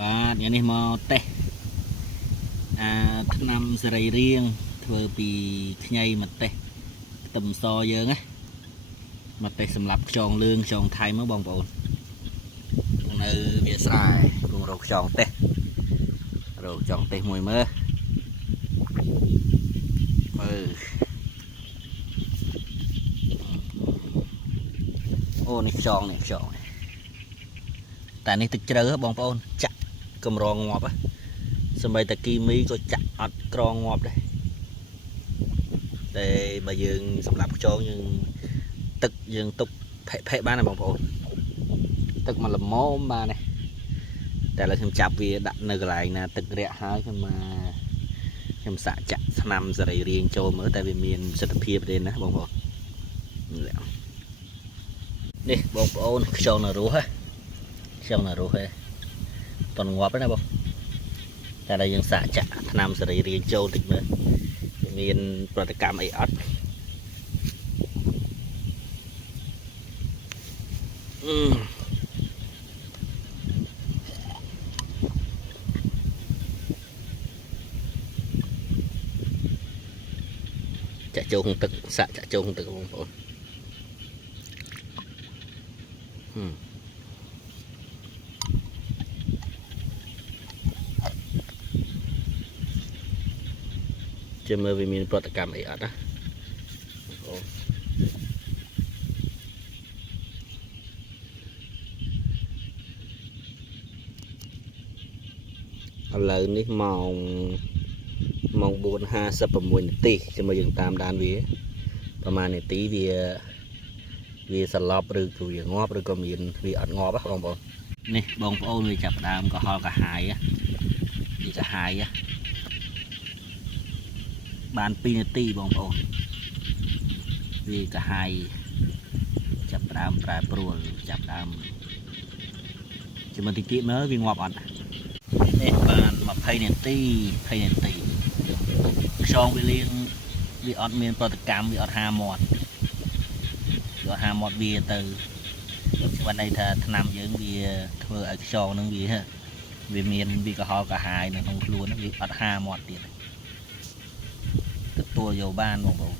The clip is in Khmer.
បាទថ្ងៃនេះមកតេស្តថ្នាំសេរីរាង្គធ្វើពីខ្ញីមកតេស្តខ្ទឹមសយើងណាមកតេស្តសម្រាប់ខ្យងលឿងខ្យងថៃមកបងប្អូននៅវាស្រែគង់រកខ្យងតេស្តរកខ្យងតេស្តមួយមើលអូនេះខ្យងតែនេះទឹកជ្រៅបងប្អូនចាក់កម្រងងាប់សម្បីតែគីមីក៏ចាក់អត់ក្រងងាប់ដែរតែបើយើងសម្រាប់ខ្យងយើងទឹកយើងទុកភេបានណាបងប្អូនទឹកមកល្មមបានទេតែឥឡូវខ្ញុំចាប់វាដាក់នៅកន្លែងណាទឹករាក់ហើយខ្ញុំសាក់ចាក់ថ្នាំសេរីរាង្គចូលមើលតែវាមានប្រសិទ្ធភាពទេណាបងប្អូននេះបងប្អូនខ្យងនៅរស់ហ៎ខ្យងនៅរស់ហ៎តន់ងាប់ណាបងតែដល់យើងសាក់ចាក់ថ្នាំសេរីរាង្គចូលតិចមើលមានប្រតិកម្មអីអត់ចាក់ចូលក្នុងទឹកសាក់ចាក់ចូលក្នុងទឹកបងប្អូនចាំមើលវាមានប្រតិកម្មអីអត់ណាឥឡូវនេះម៉ោង 4:56 នាទីចាំមើលយើងតាមដានវាប្រហែលនាទីវាសន្លប់ឬក៏វាងាប់ឬក៏មានវាអត់ងាប់បងប្អូននេះបងប្អូនវាចាប់ដើមកុហលកាហាយវាកាហាយបាន 2 នាទីបងប្អូនវាកាហាយចាប់ដើមប្រែប្រួលចាប់ដើមជាមួយតិចទៀតមើលវាងាប់អត់នេះបាន20 នាទីខ្យងវាលៀងវាអត់មានប្រតិកម្មវាអត់ហាមាត់វាទៅបានន័យថាថ្នាំយើងវាធ្វើឲ្យខ្យងនឹងវាមានវាកុហលកាហាយនៅក្នុងខ្លួនវាអត់ហាមាត់ទៀតទទួលយកបានបងប្អូន